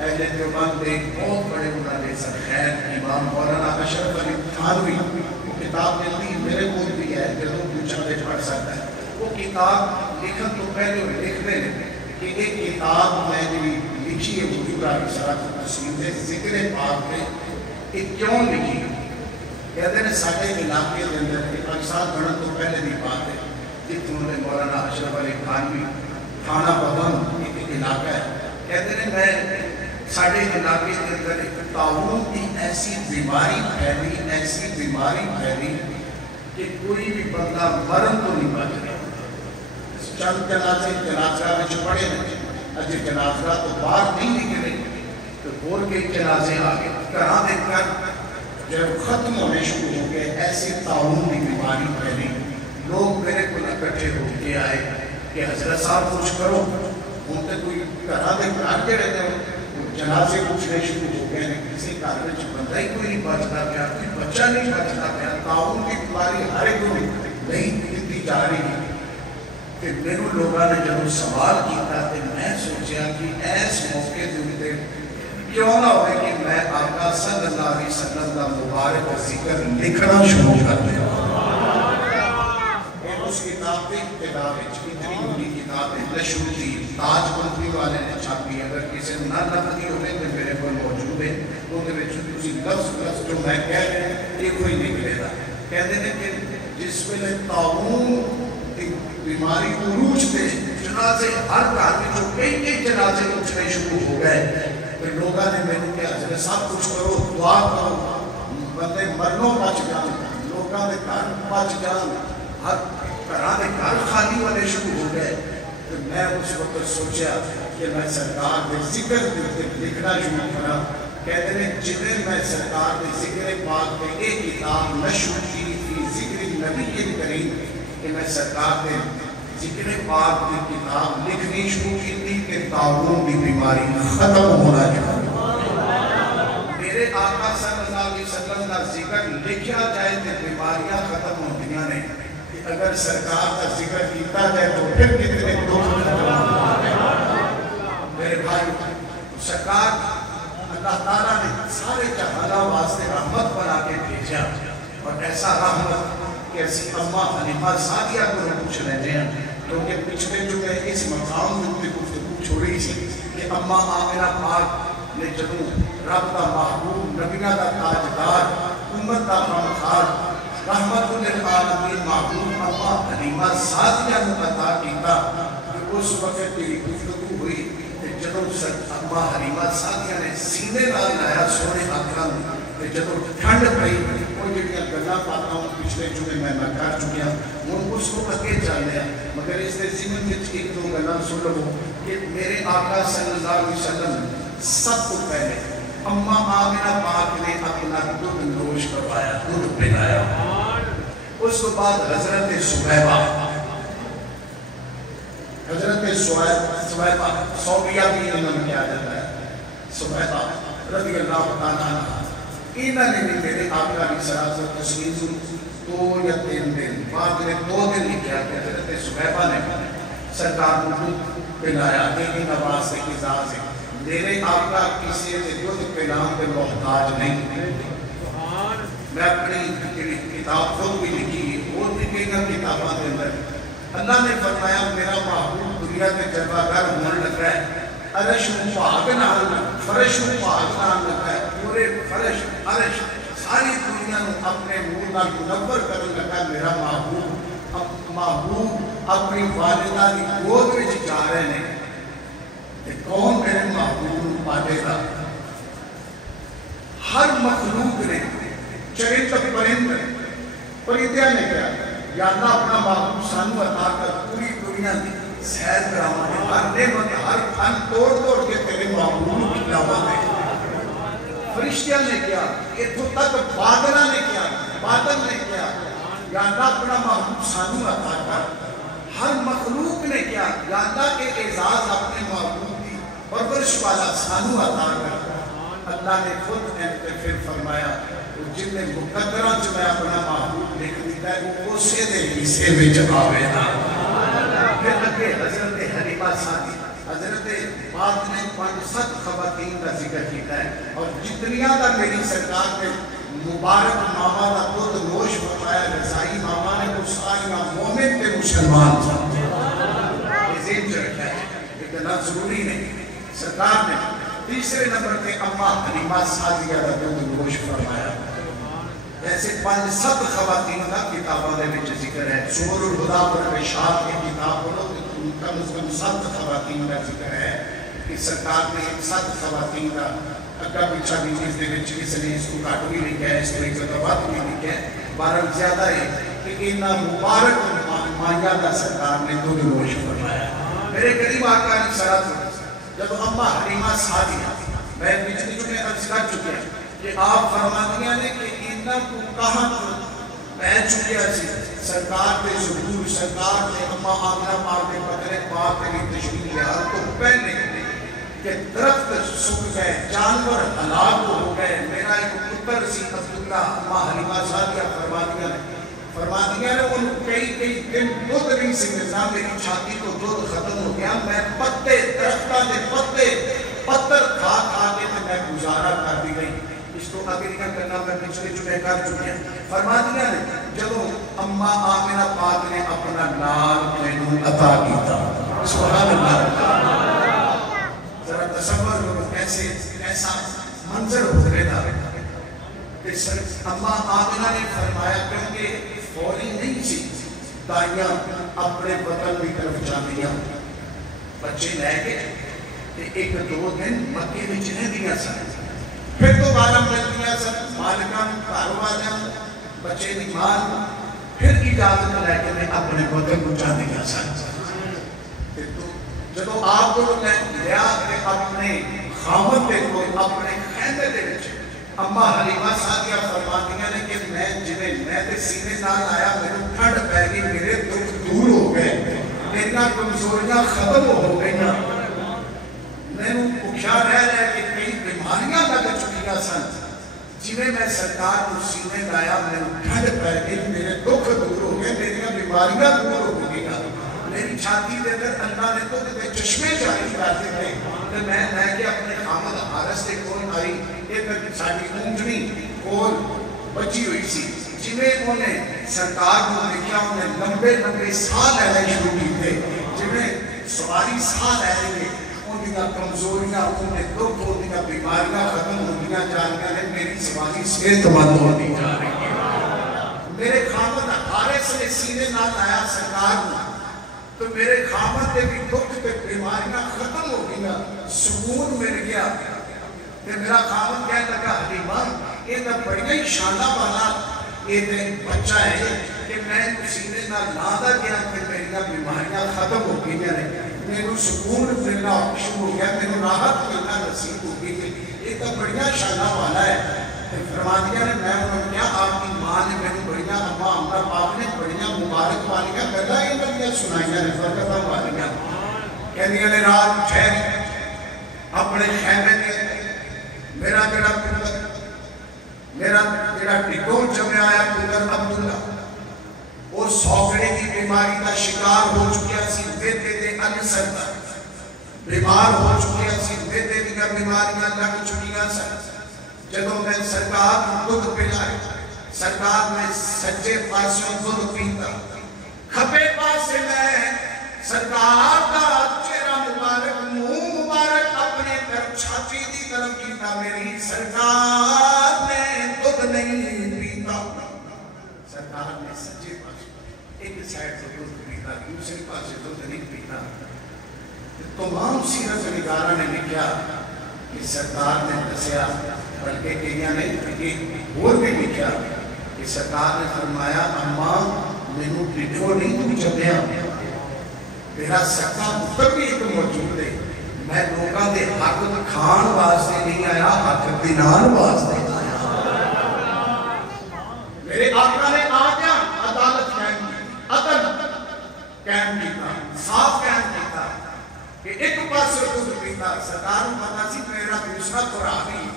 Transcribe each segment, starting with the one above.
اہل دیوبند ایک بہت بڑے مدرس خیر امام مولانا اشرف علی تھانوی وہ کتاب ملتی میرے کو بھی ہے جو پوچھا دے پڑھ سکتا ہے. وہ کتاب لکھن تو پہلے لکھ دے کہ ایک کتاب میں جو لکھی ہے حضور علیہ الصلوۃ والتسلیم نے ذکر پاک میں کہ کیوں لکھی. کہتے ہیں ساڈے علاقے کے اندر پاکستان بننے تو پہلے کی بات ہے جتوں نے مولانا اشرف علی تھانوی تھانہ پابند ایک علاقہ ہے. کہتے ہیں میں ساڈے علاقے کے اندر ایک تعاون کی ایسی بیماری پھیلی کہ کوئی بھی بندہ مرن تو نہیں بچ رہا. چند جنازہ میں پڑے اجے جنازہ تو باہر نہیں نکلے تو بول کے جنازے آ گئے گھراں دے کر جب ختم ہونے شروع ہو گئے. ایسی تعاون کی بیماری پھیلی. لوگ میرے کو اکٹھے ہو کے آئے کہ حضرت صاحب کچھ کرو. ہوں تو کوئی گھراں دے گھر کے رہتے ہیں جنازے پوچھنے شروع ہو گئے ہیں کسی گھر میں بندہ ہی کوئی نہیں بچتا پیا کوئی بچہ نہیں بچتا پیا. تعاون کی بیماری ہر ایک کو نہیں دیتی جا رہی. کہ میرے لوگوں نے جب سوال کیا تو میں سوچا کہ ایس موقع کے کیوں نہ ہوئے کہ میں آقا صلی اللہ علیہ وسلم کا مبارک ذکر لکھنا شروع کر دیا. اس کتاب کی ابتدا میں اتنی بڑی کتاب ہے لشوتی تاج بندی والے نے چھاپی. اگر کسی نہ لفظی ہوئے تو میرے کو موجود ہے تو لفظ جو میں کہہ رہے ہیں یہ کوئی نہیں کہے گا. کہتے ہیں کہ جس میں تعاون بیماری عروج پہ جنازے ہر گھر میں جو کئی جنازے اٹھنے شروع ہو گئے تو لوگوں نے میرے کہا حضرت صاحب کچھ کرو دعا کرو بندے مرنوں بچ جان لوگوں کے گھر بچ جان ہر طرح کے گھر خالی والے شروع ہو گئے. تو میں اس وقت سوچا کہ میں سرکار کے ذکر لکھنا شروع کرا. کہتے ہیں جنہیں میں سرکار کے ذکر پاک کے ایک کتاب نشر کی فی ذکر نبی کریم کہ میں سرکار کے ذکر پاک کی کتاب لکھنی شروع کی تھی کہ تعاون کی بیماری ختم ہونا چاہیے. میرے آقا صلی اللہ علیہ وسلم کا ذکر لکھا جائے تو بیماریاں ختم ہوتیاں نے. اگر سرکار کا ذکر کیتا جائے تو پھر کتنے دکھ میرے بھائی. سرکار اللہ تعالیٰ نے سارے جہانوں واسطے رحمت بنا کے بھیجا اور ایسا رحمت کہ اسی اماں حلیمہ سعدیہ کو پوچھ رہے ہیں کیونکہ پچھلے جو ہے اس مقام میں گفتگو چھوڑی سی کہ اماں آمنہ پاک نے جدوں رب کا محبوب نبیہ کا تاجدار امت کا خامخار رحمت للعالمین محبوب اماں حلیمہ سعدیہ نے عطا کیتا کہ اس وقت تیری گفتگو ہوئی کہ جدوں اماں حلیمہ سعدیہ نے سینے نال لایا سونے آقا کہ جدوں ٹھنڈ پئی وہ جڑیاں گلاں باتاں پچھلے جمعے میں کر چکیا ہوں اس کو اگے چل رہا مگر اس کے ذمن میں ایک دو گلاں سن لو کہ میرے آقا صلی اللہ علیہ وسلم سب کو پہلے اماں آمنہ پاک نے اپنا دودھ نوش کروایا دودھ پلایا. اس کے بعد حضرت صہیبہ صوبیہ بھی انہوں کیا جاتا ہے صہیبہ رضی اللہ تعالیٰ عنہ انہوں نے بھی میرے آقا علیہ الصلوۃ والتسلیم 2 یا 3 دن بعد میں 2 دن لکھا کہ حضرت صہیبہ نے سرکار کو دودھ پلایا دینی نواز سے اعزاز ہے. میرے آقا کسی سے دودھ پلان پہ محتاج نہیں. میں اپنی کتاب خود بھی لکھی اور بھی کئی کتابوں کے اندر اللہ نے فرمایا میرا محبوب دنیا کے جلوہ گر ہونے لگ رہا ہے. عرش پاک نال فرش پاک نال لگا ہے پورے فرش عرش ساری دنیا نے اپنے نور نال منور کرنے لگا. میرا محبوب اپنی والدہ کی گود میں جا رہے ہیں کہ کون میرے محبوب پاتے گا. ہر مخلوق نے چرند پرندیاں نے کیا یا اللہ اپنا محبوب سانو عطا کر پوری دنیا کی سیر کراما ہے ہر نعمت ہر فن توڑ کے تیرے محبوب کی دعوت ہے. فرشتیاں نے کیا اتھوں تک بادلہ نے کیا بادل نے کیا یا اللہ اپنا محبوب سانو عطا کر. ہر مخلوق نے کیا یا اللہ کے اعزاز اپنے محبوب کی پرورش والا سانو عطا کر. اللہ نے خود پھر فرمایا جن نے مقدرہ جو میں اپنا محبوب لکھ دیتا ہے وہ اسے دے حصے میں جوابے نا. پھر لگے حضرت حلیمہ سعدیہ حضرت پاک نے 500 خواتین کا ذکر کیتا ہے اور جتنیاں دا میری سرکار نے مبارک ماما دا دودھ نوش فرمایا رضائی ماما نے وہ ساری مومن کے مسلمان سمجھا یہ ذہن سے رکھا ہے اتنا ضروری نہیں سرکار نے تیسرے نمبر پہ اماں حلیمہ سعدیہ دا دودھ نوش فرمایا ایسے 500 خواتین کا کتابوں دے وچ ذکر ہے سبل الہدیٰ پر ارشاد کی کتاب بولو کم از کم 7 خواتین کا ذکر ہے کہ سرکار نے 7 خواتین کا اگا پیچھا بھی چیز دے وچ کس نے اس کو کاٹ بھی لکھا ہے اس کو ایک دفعہ بھی لکھا ہے بہرحال زیادہ ہے کہ اتنا مبارک مایا کا سرکار نے دودھ نوش فرمایا میرے قریب آقا نے سرات جب اماں حلیمہ سعدیہ میں پچھلی جو میں عرض کر چکے ہیں کہ آپ فرمانیاں نے کہ اتنا کو کہاں پہنچ چکیا سی سرکار پہ ظہور سرکار نے اماں آمنہ پاک نے پترے پاک نے تشریح لیا تو پہلے کہ درخت سکھ گئے جانور ہلاک ہو گئے میرا ایک پتر سی عبداللہ اماں حلیمہ سعدیہ فرمانیاں نے ان کئی دن دودھ نہیں سی ملنا میری چھاتی کو دودھ ختم ہو گیا میں پتے درختہ دے پتر کھا کے میں گزارا کر دی گئی اس کو اگریہ کرنا میں پچھلے چکے کر چکے ہیں فرمانیاں نے جب اماں آمنہ پاک نے اپنا نال مینوں عطا کیتا سبحان اللہ ذرا تصور کرو ایسا منظر گزرے تھا کہ اماں آمنہ نے فرمایا کیونکہ فوری نہیں سی دائیاں اپنے وطن کی طرف جانیاں بچے لے گئے کہ 1-2 دن مکے میں چنے دیا سن پھر دوبارہ ملتیاں سن مالکان کاروباریاں بچے نیمان پھر اجازت لے کے میں اپنے وطن کو جانے گیا سن جب آپ کو لیا کہ اپنے خامد پہ کوئی اپنے خیمے دے بچے اماں حلیمہ سعدیہ فرمانیاں نے کہ میں تے سینے نال آیا میرے ٹھنڈ پہ گئی میرے دکھ دور ہو گئے میرا کمزوریاں ختم ہو گئی میں پوچھا رہا کہ کئی بیماریاں لگ چکیاں سن جنہیں میں سرکار کو سینے لایا میں ٹھنڈ پہ گئی میرے دکھ دور ہو گئے میری بیماریاں دور ہو گئی میری چھاتی دے کر اللہ نے تو دے چشمے جاری کرتے تھے کہ میں لے کے اپنے خامد حارس سے کون آئی ایک ساری اونجنی کول بچی ہوئی سی جنہیں انہیں سرکار کو دیکھا انہیں لمبے سال لے شروع کی تھے جنہیں سواری سال لے ان کا کمزوریاں انہیں دکھ ہوتی کا بیماریاں ختم ہوتیاں جا رہی ہیں میری سواری صحت مند ہوتی جا رہی ہے میرے خامد حارس نے سینے نہ لایا سرکار کو تو میرے خامد نے بھی دکھ پہ بیماریاں ختم ہو گیا سکون مل گیا کہ میرا خامد کہنے لگا حلیمہ یہ تو بڑی ہی شانہ والا یہ بچہ ہے کہ میں سینے نہ لادا گیا کہ میری بیماریاں ختم ہو گئی ہیں میرے سکون ملنا شروع ہو گیا میرے راحت ملنا نصیب ہو گئی یہ تو بڑی شانہ والا ہے فرمانیاں نے میں انہوں کیا آپ کی ماں نے میں نے بڑیاں اماں امرہ پاک نے بڑیاں مبارک والیاں گلہ یہ بڑیاں سنائیاں نے فرقتہ والیاں کہنیاں نے رات ٹھہر اپنے خیمے نے میرا جڑا پتر میرا جڑا ٹکون جمع آیا پتر عبداللہ وہ سوکڑے کی بیماری کا شکار ہو چکیا سی دیتے دے انسر کا بیمار ہو چکیا سی دیتے دے بیماریاں لگ چکیاں سر جدوں میں سرکار دودھ پلائے سرکار میں سجے پاسوں دودھ پیتا کھپے پاسے میں سرکار کا چہرہ مبارک منہ مبارک اپنے طرف چھاتی دی طرف کیتا میری سرکار نے دودھ نہیں پیتا سرکار نے سجے پاسوں ایک سائڈ سے دودھ پیتا دوسری پاسے دودھ نہیں پیتا تمام سیرت نگارہ نے لکھا کہ سرکار نے دسیا بلکہ کہیاں نہیں اور بھی لکھا کہ سرکار نے فرمایا اماں میں پٹھو نہیں تو جمعیا میرا سکا پتر بھی ایک موجود ہے میں لوگاں دے حق کھان واسطے نہیں آیا حق دینان واسطے آیا میرے آقا نے آجا عدالت قائم کی عدل قائم کیتا صاف قائم کیتا کہ ایک پاس سے دودھ پیتا سرکار پتا سی میرا دوسرا قرآنی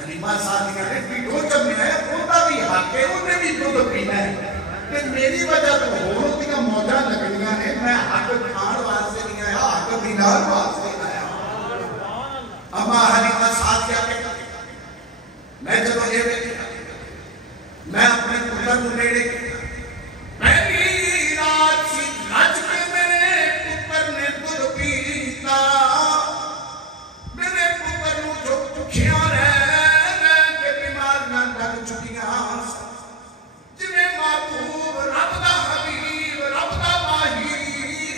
حلیمہ سعدیہ نے پیٹھو جب میں ہے انہا بھی حق ہے انہیں بھی دودھ پینا ہے کہ میری وجہ تو ہونوں کی موجہ لگنیاں نے میں حق کھان واسطے نہیں آیا حق دینار واسطے آیا اما حلیمہ سعدیہ کے میں جب یہ دیکھا میں اپنے پتر کو نیڑے پہلی رات سی لج کے میرے پتر نے دودھ پیتا میرے پتر نو جو چکھیاں رہ کے بیمار نہ لگ چکیاں جنہیں محبوب رب دا حبیب رب دا ماہی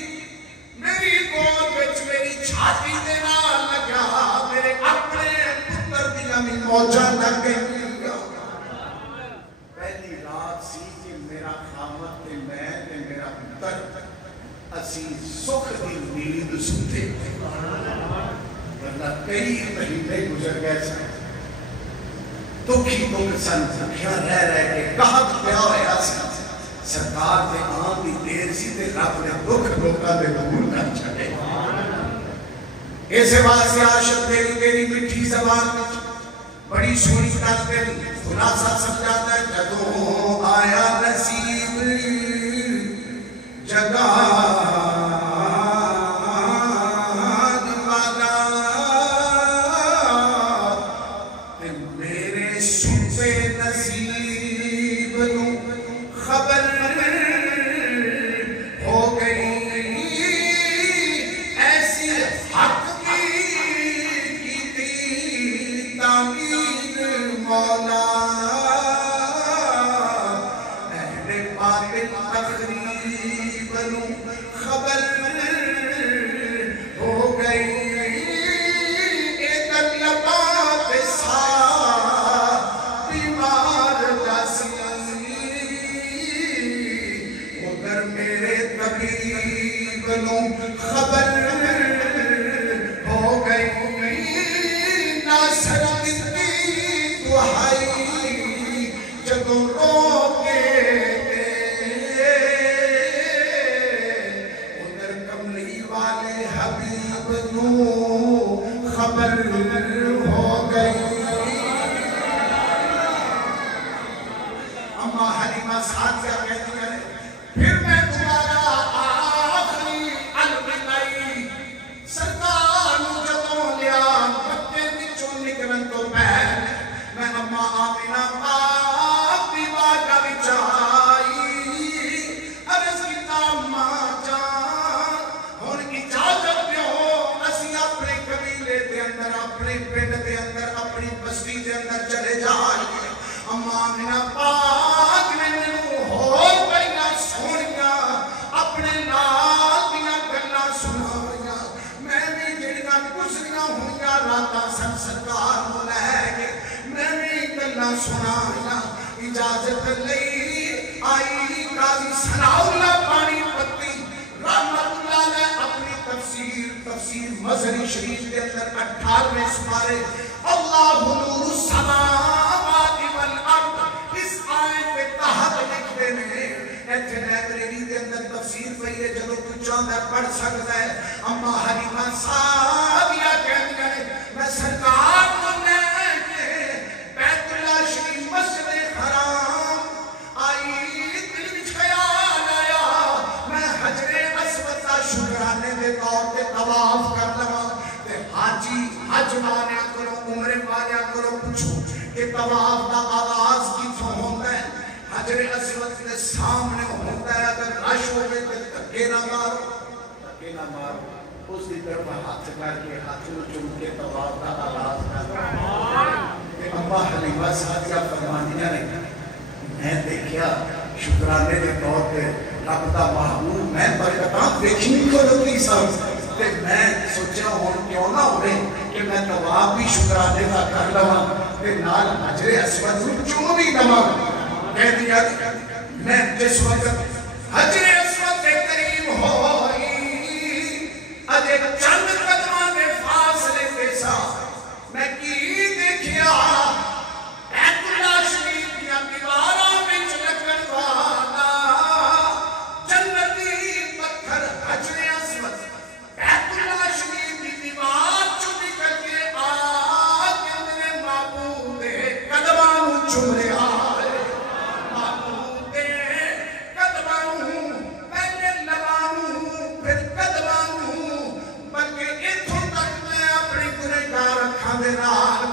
میری گود وچ میری چھاتی دے نال لگا میرے اپنے پتر دی نمی موجہ لگ گئی پہلی رات سی کہ میرا خامت تے میں تے میرا پتر اسی سکھ دی نیند سنتے ورنہ کئی مہینے گزر گئے سن دکھی دکھ سن دکھیاں رہ کے کہت پیا ہویا سن سرکار دے آن دی دیر سی تے رب نے دکھ لوکاں دے دور کر چھڑے ایسے واسے عاشق تیری مٹھی زبان میں بڑی سونی کر تیری خلاصہ سمجھاتا ہے جدوں آیا نصیب جگہ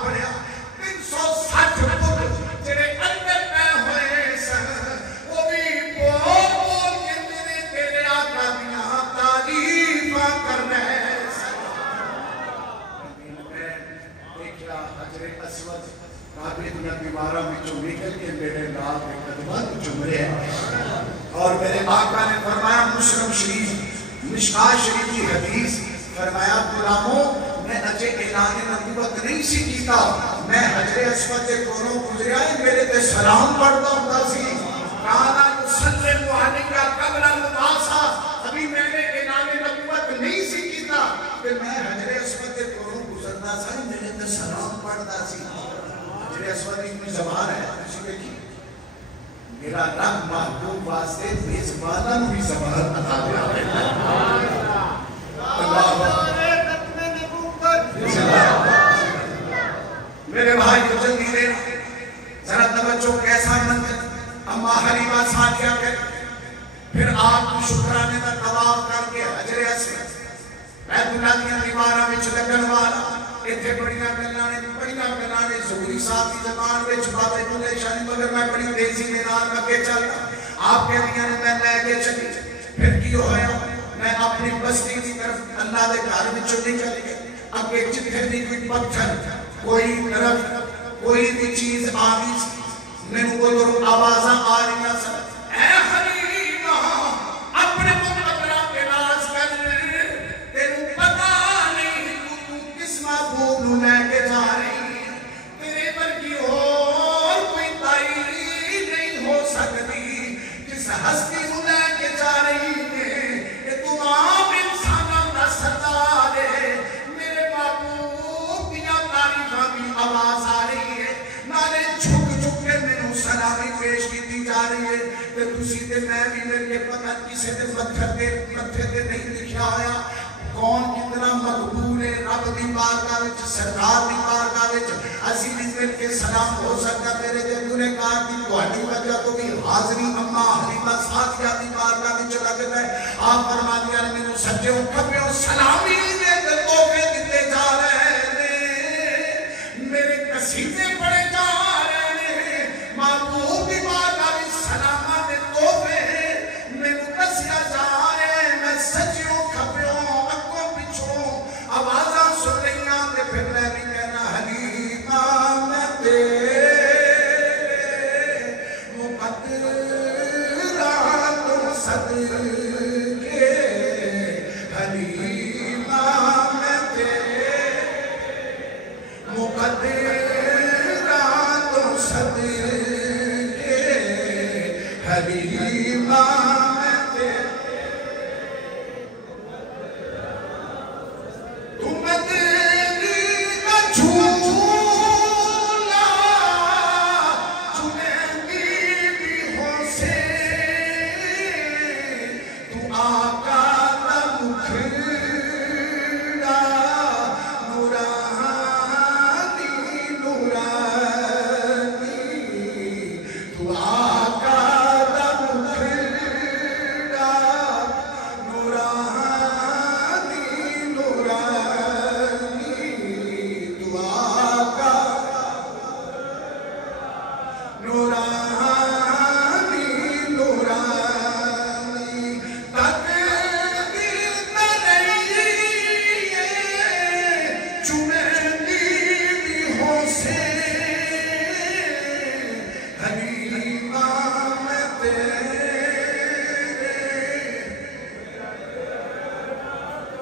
پڑھیا 360 پتر جڑے اندر پہ ہوئے سن وہ بھی بول بول کے تیرے آقا دیاں تعریفاں کر رہے سن. میں دیکھیا حجر اسود کعبے دیا دیواراں وچوں نکل کے میرے نال دے قدماں تے چوم رہے ہیں. اور میرے آقا نے فرمایا مسلم شریف مشکاہ شریف کی حدیث فرمایا غلاموں میں اجے اعلان نبوت نہیں سی کیتا میں حجر اسود کے کولوں گزریا میرے تے سلام پڑھتا ہوندا سی کانا یسلم علیکا قبل المبعثہ ابھی میں نے اعلان نبوت نہیں سی کیتا کہ میں حجر اسود کے کولوں گزرتا سا میرے تے سلام پڑھتا سی. حجر اسود کی زبان ہے اسی دیکھی میرا رب محبوب واسطے میزباناں بھی زبان عطا دیا ہے. میرے بھائی کو جلدی دے ذرا توجہ کیسا منظر اما حلیمہ ساتھیا کے پھر آپ کو شکرانے کا طواف کر کے حجر اسود بیت اللہ کی دیواراں وچ لگن والا ایتھے بڑیاں گلانے زہری صاحب کی زبان وچ باتیں بولے شان مگر میں بڑی تیزی میں نال اگے چلتا آپ کے دیاں نے میں لے کے چلی پھر کی ہویا میں اپنی بستی کی طرف اللہ دے گھر وچوں نکل گیا اگے جتھے بھی کوئی پتھر کوئی طرف کوئی بھی چیز آگی میں کوئی آوازاں آ رہی سن اے حلیمہ اپنے مقدرہ کے ناز کر تینوں پتہ نہیں تو کس محبوب لے کے جا رہی تیرے پر کی اور کوئی تائی نہیں ہو سکتی جس ہستی کو لے کے جا رہی ہے یہ تمام انسانوں کا سردار ہے میرے محبوب دیا تعریفاں بھی آواز آ رہی ہے نالے جھک جھک کے میں سلامی پیش کی دی جا رہی ہے کہ تسی تے میں بھی میرے کے پتہ کسے تے پتھر تے نہیں لکھا آیا کون کتنا مقبول ہے رب دی بارگاہ وچ سرکار دی بارگاہ وچ اسی بھی مل کے سلام ہو سکتا میرے تے گنہگار دی تہاڈی وجہ تو بھی حاضری اما حلیمہ ساتھیا دی بارگاہ وچ لگدا ہے آپ فرما دیا مینوں سجے کھبے سلامی دے تے تحفے دتے جا رہے نے میرے قصیدے پڑھے جا رہے نے محبوب دی بارگاہ وچ سلاماں دے تحفے مینوں دسیا جا رہے میں سجیوں کھبیوں اگوں پچھوں آوازاں سن رہیاں تے پھر میں بھی کہنا حلیمہ میں تیرے مقدرہ تو صدقے حلیمہ میں تیرے مقدرہ تو صدقے حلیمہ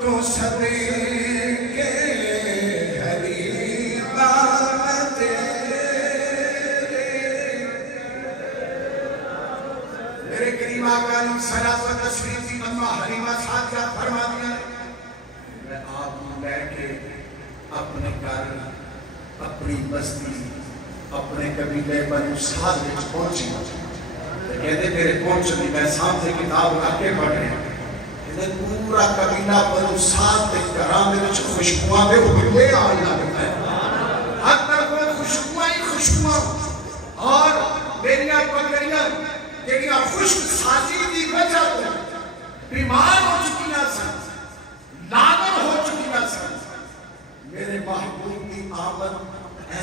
تو صدقے حلیمہ میں تیرے میرے کریم آقا نے صلاۃ و تشریف کی اما حلیمہ ساتھیا فرما دیا میں آپ کو لے کے اپنے گھر اپنی بستی اپنے قبیلے بنو سعد وچ پہنچی کہتے میرے پہنچنے میں سامنے کتاب رکھ کے پڑھ رہے ہیں پورا قبیلہ بنو سعد کے گھراں دے وچ خوشبواں دے ابھرے آن لگتا ہے ہر طرف خوشبواں ہی خوشبواں اور میریاں بکریاں جڑیاں خشک سازی دی وجہ تو بیمار ہو چکیاں سن لاغر ہو چکیاں سن میرے محبوب کی آمد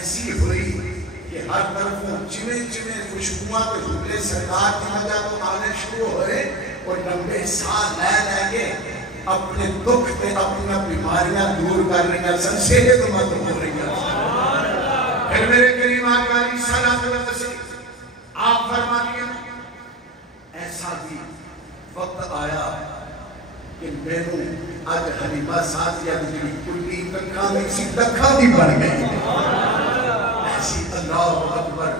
ایسی ہوئی کہ ہر طرفوں چمیں خوشبوئیں تو جھوٹے سرکار کی وجہ تو آنے شروع ہوئے اور لمبے سال لے کے اپنے دکھ تے اپنی بیماریاں دور کر رہی ہیں، سن صحت مند ہو رہی ہیں۔ پھر میرے کریم آقا علیہ الصلوۃ والتسلیم آپ فرماتے ہیں ایسا بھی وقت آیا کہ میرے آج حلیمہ ساتھیہ دی کلی ککھاں میں اسی دکھاں بھی بڑھ گئی ایسی اللہ اکبر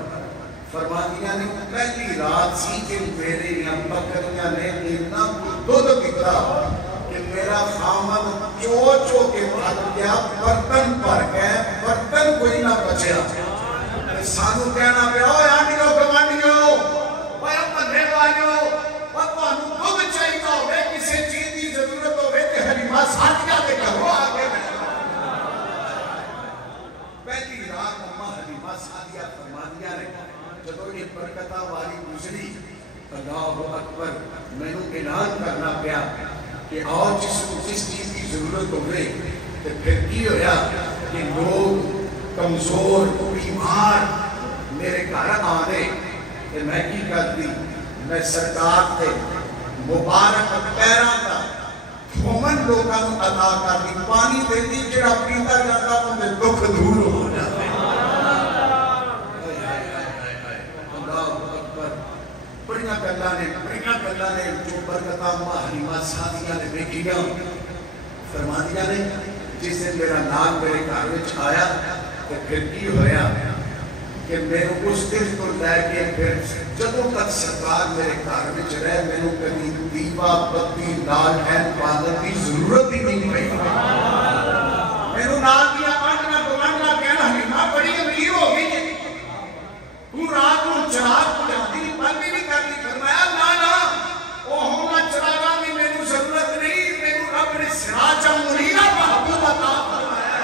فرمانیاں نے پہلی رات سی کہ میرے یہاں بکریاں نے اتنا دودھ پتا کہ میرا خامد چو چو کے بھاگ گیا، برتن پر گئے، برتن کوئی نہ بچیا۔ سانو کہنا پہ آؤ آنڈیوں کمانڈیوں اور اپنے والیوں اور پانو دودھ چاہیے ہوئے کسی چیز کی ضرورت ہوئے کہ حلیمہ ساتھیہ کے کہو آگے پہلی رات اممہ حلیمہ ساتھیہ فرمانیاں نے جب یہ برکتہ والی گزری اللہ اکبر میں نے اعلان کرنا پیا کہ اور جس چیز کی ضرورت ہوئے تو پھر کی ہویا کہ لوگ کمزور بیمار میرے گھر آنے کہ میں کی کرتی میں سرکار تھے مبارک پیران کا تھومن لوگاں عطا کرتی پانی دیتی جڑا پیتا جاتا انہیں دکھ دور ہو جاتے بڑیاں گلاں نے جو برکتہ اممہ حلیمہ ساتھیہ نے دیکھیا فرمانیاں نے جس سے میرا نام میرے گھر وچ آیا تو پھر کی ہویا کہ میں اس دن کو لے کے پھر جدوں تک سرکار میرے گھر وچ رہے میں نے کبھی دیوا بتی لال ٹین پالن کی ضرورت ہی نہیں پئی میں نے نام دیا آنٹنا گوانڈنا کہنا حلیمہ بڑی امیر ہو گئی ہے تو رات کو چراغ کو جاتی پر بھی نہیں کرتی فرمایا نا وہ ہونا چراغا بھی میں نے ضرورت نہیں میں نے رب نے سراجہ مرینہ محبوب عطا فرمایا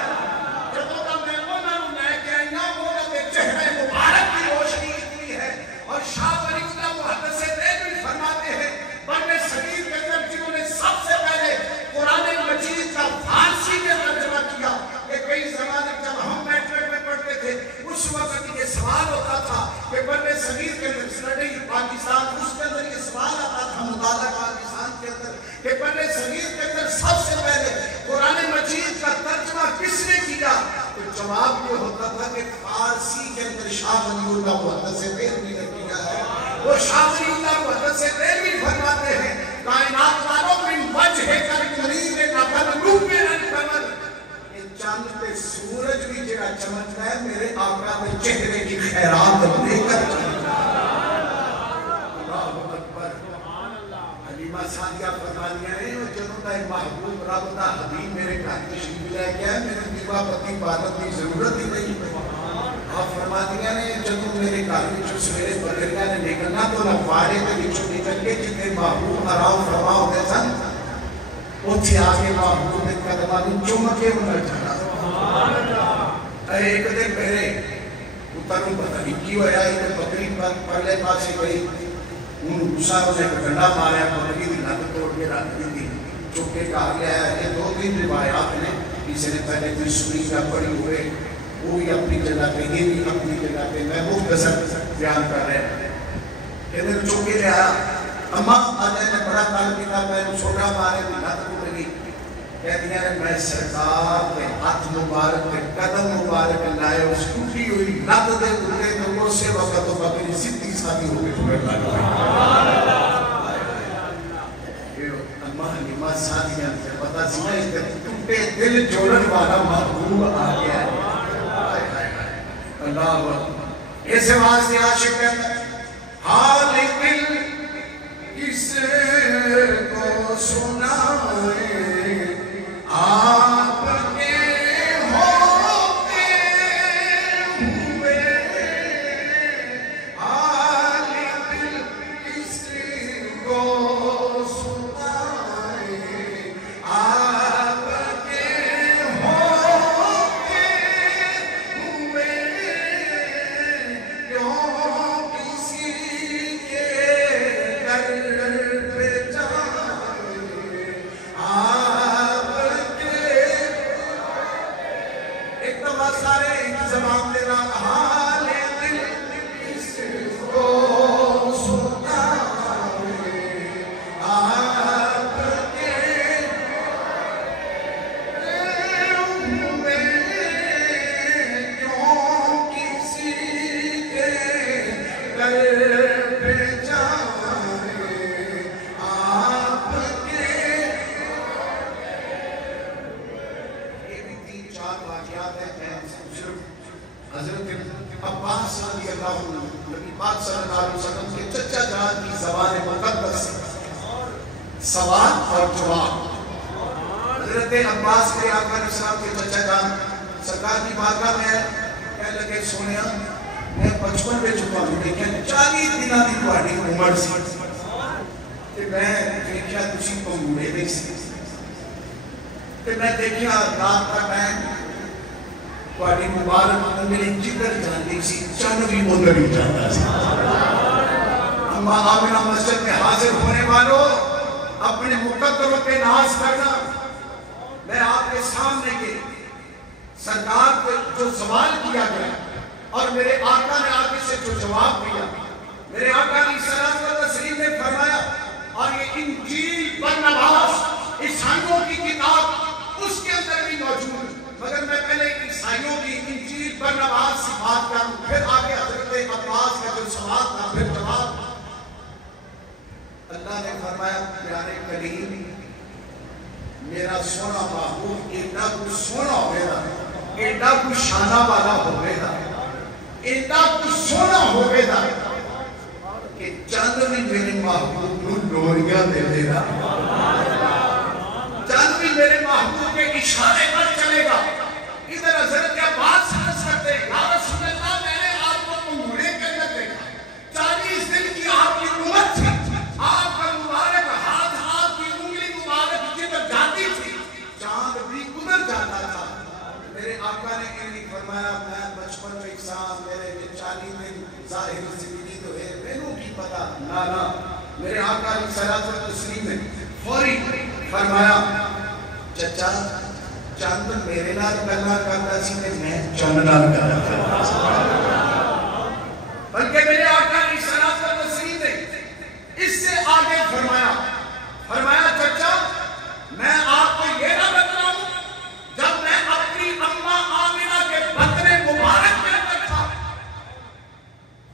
جب تو میں انہوں نے کہنا وہ نے چہرے مبارک کی روشنی اتنی ہے اور شاہ ولی اللہ محدث دین بھی فرماتے ہیں بڑے صغیر کے اندر جنہوں نے سب سے پہلے قرآن مجید کا فارسی میں ترجمہ کیا کہ کئی زمانے جب ہم میٹرک میں پڑھتے تھے اس وقت یہ سوال ہوتا تھا کہ بڑے صغیر کے اندر سٹڈی پاکستان اس کے اندر یہ سوال آتا تھا مطالعہ پاکستان کے اندر کہ بڑے صغیر کے اندر سب سے پہلے قرآن مجید کا ترجمہ کس نے کیا تو جواب یہ ہوتا تھا کہ فارسی کے اندر شاہ ولی اللہ محدث دین نے کیا ہے وہ شاہ ولی اللہ محدث دین بھی فرماتے ہیں کائنات والوں من وجہ کر کریم نقل روپ میں انکمل چاند پہ سورج بھی جگہ چمکتا ہے میرے آقا میں چہرے کی خیرات لے کر چمکتا ہے اللہ اکبر حلیمہ ساتھیہ فرمانیاں ہیں جنہوں نے محبوب رب دا حبیب میرے گھر تشریف لے گیا میرے دیوا پتی عبادت کی ضرورت ہی نہیں آپ فرمانیاں نے جنہوں میرے گھر وچوں سویرے بکریاں نے نکلنا تو نفارے تے وچوں نکل کے جتنے محبوب حرام فرما ہوتے سن اتھے آگے محبوب نے قدمانی چمکے انہوں جانا ایک دن میرے اتروں پتہ نہیں کی ہویا ایک بکری پرلے پاسے گئی انہوں گسا نے ایک گھنڈا ماریا بکری دی نت توڑ کے رکھ دی چکے کہا گیا ہے یہ دو تین روایات نے کسی نے پہلے کوئی سنی کا پڑی ہوئے وہ بھی اپنی جگہ پہ یہ بھی اپنی جگہ پہ میں مختصر بیان کر رہے ہیں کہ میں چکے لے آیا اماں آجائے نے بڑا کال کیا میں چھوٹا مارے دی نت کو لگی کہہ دیا ہے میں سرکار کے ہاتھ مبارک کے قدم مبارک لائے اس ٹوٹی ہوئی نت دے دلے تو وہ سے وقت تو بکری سدھی ساتھی ہو گئے تمہیں لگا اماں حلیمہ ساتھیاں سے پتا سنا اس کے ٹوٹے دل جوڑن والا محبوب آ گیا ہے اللہ اسے واسطے عاشق کہتا ہے حال دل کس کو سنائے آپ کے ہوتے ہوئے حال دل کس کو سنائے آپ کے ہوتے ہوئے کیوں کسی کے حضرت عباس رضی اللہ عنہ نبی پاک صلی اللہ علیہ وسلم کے چچا جان کی زبان مقدس سوال اور جواب. حضرت عباس کے آقا علیہ السلام کے چچا جان سرکار کی بارگاہ میں کہنے لگے سونیا میں 55 میں چکا ہوں لیکن 40 دنوں کی تہاڈی عمر سی تے میں دیکھیا تسی پنگوڑے نہیں سی تے میں دیکھیا رات کا ٹائم تہاڈی مبارک میری جگر جاندی سی چن بھی ادھر ہی جاتا سی. اما آمنہ مسجد میں حاضر ہونے والوں اپنے مقدروں پہ ناز کرنا. میں آپ کے سامنے کے سرکار کو جو سوال کیا گیا اور میرے آقا نے آگے سے جو جواب دیا, میرے آقا علیہ السلام و تسلیم نے فرمایا اور یہ انجیل برنباس عیسائیوں کی کتاب اس کے اندر بھی موجود ہے, مگر میں پہلے عیسائیوں کی انجیل برنباس سے بات کروں پھر آگے حضرت عباس کا جو سوال تھا پھر جواب. اللہ نے فرمایا پیارے کریم میرا سونا محبوب ایڈا کچھ سونا ہوئے گا, ایڈا کچھ شانہ والا ہوئے گا, ایڈا کچھ سونا ہوئے گا کہ چند بھی میرے محبوب کو ڈوریاں دے دے گا, چند بھی میرے محبوب کے اشارے پر چلے گا. ادھر حضرت کیا بات سمجھ کرتے ہیں یا رسول اللہ میں نے آپ کو پنگوڑے کے اندر دیکھا, 40 دن کی آپ کی عمر تھی, آپ کا مبارک ہاتھ آپ کی انگلی مبارک جدھر جاتی تھی چاند بھی ادھر جاتا تھا. میرے آقا نے یہ نہیں فرمایا میں 55 میں اقسام میرے 40 دن ظاہر زندگی تو ہے مینوں کی پتا نا. میرے آقا علیہ الصلوۃ والتسلیم نے فوری فرمایا چچا چند میرے نال گلا کرتا سی تے میں چند نال گلا کرتا سی. بلکہ میرے آقا علیہ الصلوۃ والتسلیم نے اس سے آگے فرمایا چچا میں آپ کو یہ نہ بتلاؤں جب میں اپنی اماں آمنہ کے بطن مبارک میں اندر تھا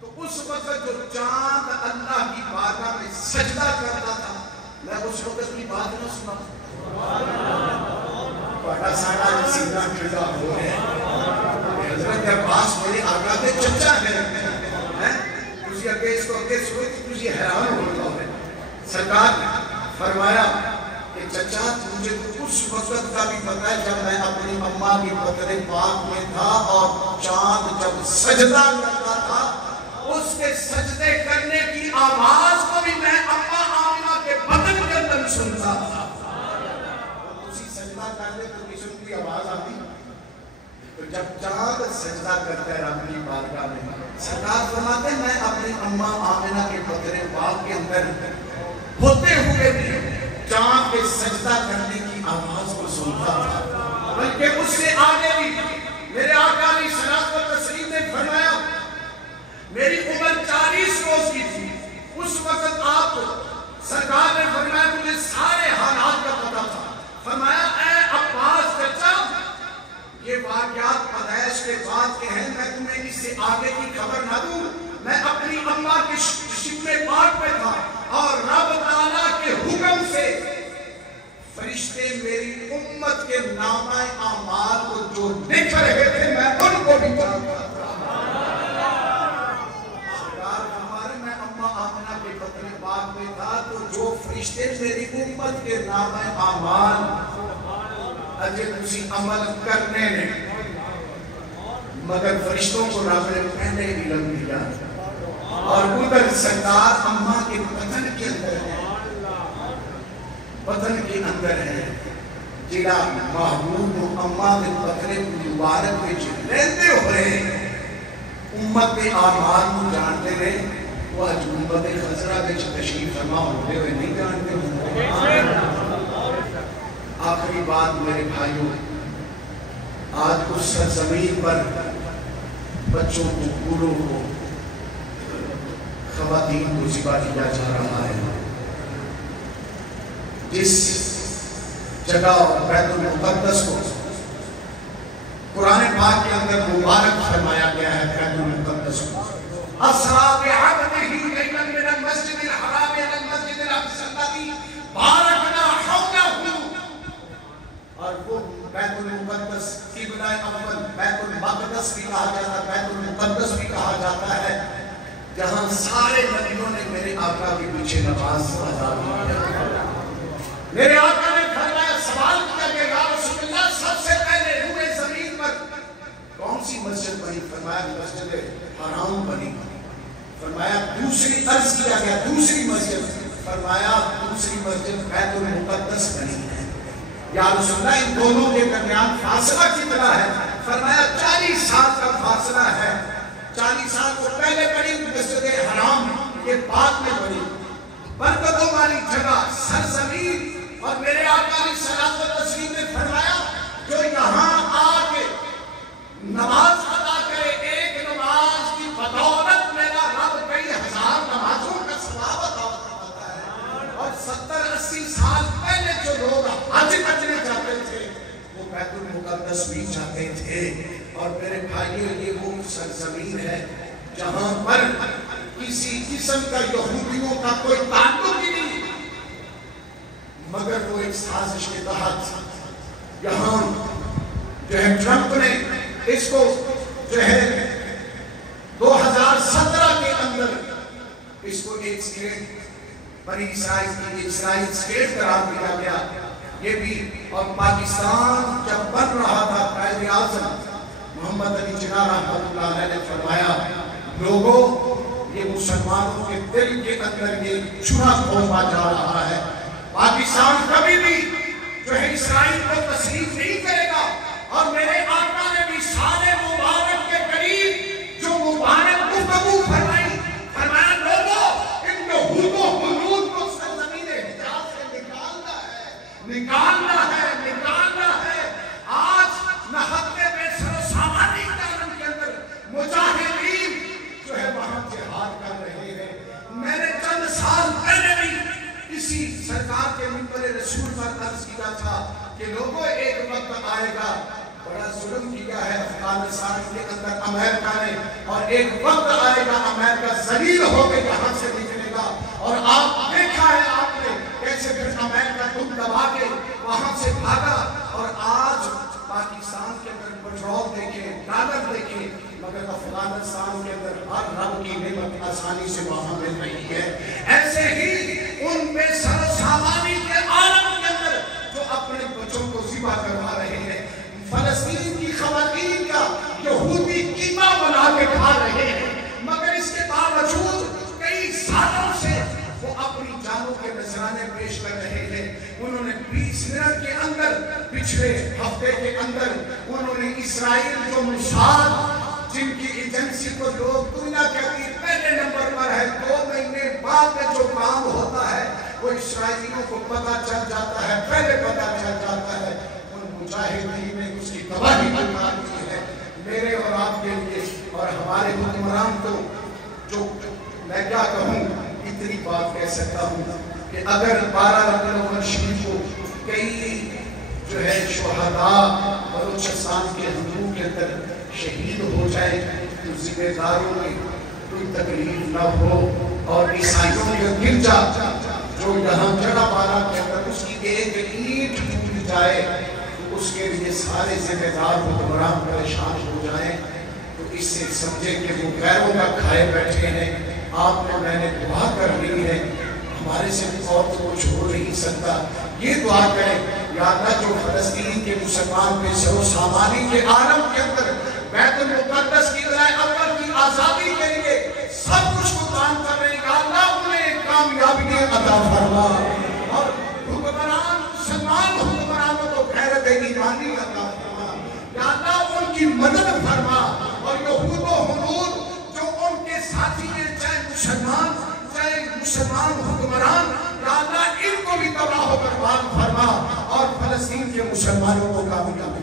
تو اس وقت جو چاند اللہ کی بارگاہ میں سجدہ کرتا تھا میں اس وقت کی بات نہ سنا. بڑا سارا سیدھا کھڑا ہو ہے حضرت عباس میرے آقا کے چچا ہے, تجھے اگے اس کو اگے سوئے تو تجھے حیران ہوتا ہے. سرکار نے فرمایا کہ چچا مجھے اس وقت کا بھی پتا ہے جب میں اپنی اماں کی بطن پاک میں تھا اور چاند جب سجدہ کرتا تھا اس کے سجدے کرنے کی آواز کو بھی میں اماں آمنہ کے بطن کے اندر سنتا تھا. اسی سجدہ کرنے تو کسی کی آواز آتی تو جب چاند سجدہ کرتا ہے رب کی بارگاہ میں سرکار فرماتے ہیں میں اپنی اماں آمنہ کے بطن پاک کے اندر ہوتے ہوئے بھی چاند کے سجدہ کرنے کی آواز کو سنتا تھا. بلکہ اس سے آگے بھی میرے آقا علیہ الصلوۃ والتسلیم نے فرمایا میری عمر 40 روز کی تھی اس وقت آپ سرکار نے فرمایا مجھے سارے حالات کا پتا تھا. فرمایا اے عباس چچا یہ واقعات پیدائش کے بعد کے ہیں میں تمہیں اس سے آگے کی خبر نہ دوں. میں اپنی اماں کی شکل پاک میں تھا اور رب تعالیٰ کے حکم سے فرشتے میری امت کے نامہ اعمال کو جو لکھ رہے تھے میں ان کو بھی جانتا تھا. سرکار ہمارے میں اماں آمنہ کے بطن پاک میں تھا تو جو فرشتے میری امت کے نامہ اعمال اجے کسی عمل کرنے نے مگر فرشتوں کو رب نے پہلے علم دیا اور ادھر سرکار اماں کے بطن کے اندر ہے, بطن کے اندر ہے جڑا محبوب اماں کے بطن مبارک میں رہتے ہوئے امت کے اعمال کو جانتے رہے وہ امت خزرہ میں تشریف فرما ہوتے ہوئے نہیں جانتے ہوں. آخری بات میرے بھائیوں, آج اس سرزمین پر بچوں کو بوڑھوں کو خواتین کو ذبح کیا جا رہا ہے. جس جگہ بیت المقدس کو قرآن پاک کے اندر مبارک فرمایا گیا ہے بیت المقدس کو اسرا بعبدہ لیلا من المسجد الحرام الى المسجد الاقصى الذي باركنا حوله, اور وہ بیت المقدس قبلہ اول بیت المقدس بھی کہا جاتا ہے، بیت المقدس بھی کہا جاتا ہے، جہاں سارے نبیوں نے میرے آقا کے پیچھے نماز ادا کی۔ میرے آقا نے فرمایا، سوال کیا کہ یا رسول اللہ سب سے پہلے روئے زمین پر کون سی مسجد بنی؟ فرمایا مسجد حرام بنی۔ فرمایا دوسری عرض کیا گیا دوسری مسجد، فرمایا دوسری مسجد بیت المقدس بنی ہے۔ یا رسول اللہ ان دونوں کے درمیان فاصلہ کتنا ہے؟ فرمایا 40 سال کا فاصلہ ہے۔ 40 سال کو پہلے بنی مسجد حرام، یہ بعد میں بنی۔ برکتوں والی جگہ سرزمین، اور میرے آقا علیہ الصلوۃ والتسلیم نے فرمایا جو یہاں آ کے نماز ادا کرے، ایک نماز کی بدولت میرا رب کئی ہزار نمازوں کا ثواب عطا فرماتا ہے۔ اور 70-80 سال پہلے جو لوگ حج کرنے جاتے تھے وہ بیت المقدس بھی جاتے تھے۔ اور میرے بھائیوں یہ وہ سرزمین ہے جہاں پر کسی قسم کا یہودیوں کا کوئی تعلق ہی نہیں، مگر وہ ایک سازش کے تحت یہاں جو ہے ٹرمپ نے اس کو جو ہے 2017 کے اندر اس کو ایک اسٹیٹ بنی اسرائیل کی اسرائیل اسٹیٹ قرار دیا گیا۔ یہ بھی اور پاکستان جب بن رہا تھا قائد اعظم محمد علی جناح رحمۃ اللہ علیہ نے فرمایا لوگوں یہ مسلمانوں کے دل کے اندر یہ چرا کھودا جا رہا ہے، پاکستان کبھی بھی جو ہے اسرائیل کو تسلیم نہیں کرے گا۔ اور میرے آقا نے بھی سال مبارک کے قریب جو مبارک گفتگو فرمائی، فرمایا لوگوں ان یہود و حنود کو سرزمین حجاز سے نکالنا ہے، نکالنا ہے، نکالنا ہے۔ آج نہتے میں سر و سامانی کارن کے اندر مجاہدین جو ہے وہاں جہاد کر رہے ہیں۔ میں نے چند سال پہلے بھی اسی سرکار کے منبر رسول پر عرض کیا تھا کہ لوگوں ایک وقت آئے گا، بڑا ظلم کیا ہے افغانستان کے اندر امریکہ نے، اور ایک وقت آئے گا امریکہ ذلیل ہو کے یہاں سے نکلے گا۔ اور آپ دیکھا ہے آپ نے کیسے پھر امریکہ دم دبا کے وہاں سے بھاگا، اور آج پاکستان کے اندر پٹرول دیکھیں، ڈالر دیکھیں، مگر افغانستان کے اندر ہر رب کی نعمت آسانی سے وہاں مل رہی ہے۔ ایسے ہی ان بے سر و سامانی کے عالم کے اندر جو اپنے بچوں کو ذبح کروا رہے ہیں، فلسطین کی خواتین کا یہودی قیمہ بنا کے کھا رہے ہیں، مگر اس کے باوجود کئی سالوں سے وہ اپنی جانوں کے نذرانے پیش کر رہے ہیں۔ انہوں نے 20 منٹ کے اندر پچھلے ہفتے کے اندر انہوں نے اسرائیل جو موساد جن کی ایجنسی کو لوگ دنیا کہتی پہلے نمبر پر ہے، 2 مہینے بعد میں جو کام ہوتا ہے وہ اسرائیلیوں کو پتہ چل جاتا ہے، پہلے پتہ چل جاتا ہے۔ ان مجاہدین نے اس کی تباہی برپا کی ہے۔ میرے اور آپ کے لیے اور ہمارے حکمران کو جو میں کیا کہوں، اتنی بات کہہ سکتا ہوں کہ اگر 12 ربیع الاول شریف کو کئی جو ہے شہداء بلوچستان کے حدود کے اندر شہید ہو جائے تو ذمہ داروں میں کوئی تکلیف نہ ہو، اور عیسائیوں کے گرجا جو یہاں جڑا بالا کے اندر اس کی ایک اینٹ ٹوٹ جائے تو اس کے لیے سارے ذمہ دار حکمران پریشان ہو جائیں، تو اس سے سمجھے کہ وہ غیروں کا کھائے بیٹھے ہیں۔ آپ نے میں نے دعا کر لی ہے، ہمارے سے اور تو کچھ ہو نہیں سکتا۔ یہ دعا کریں یا اللہ جو فلسطین کے مسلمان بے سر و سامانی کے عالم کے اندر بیت المقدس کی قلعہ اول کی آزادی کے لیے سب کچھ قربان کر رہے ہیں، یا اللہ انہیں کامیابی عطا فرما، اور حکمران مسلمان حکمرانوں کو غیرت ایمانی عطا فرما، یا اللہ ان کی مدد فرما، اور یہود و حنود جو ان کے ساتھی ہیں چاہے مسلمان حکمران، یا اللہ ان کو بھی تباہ و برباد فرما، اور فلسطین کے مسلمانوں کو کامیابی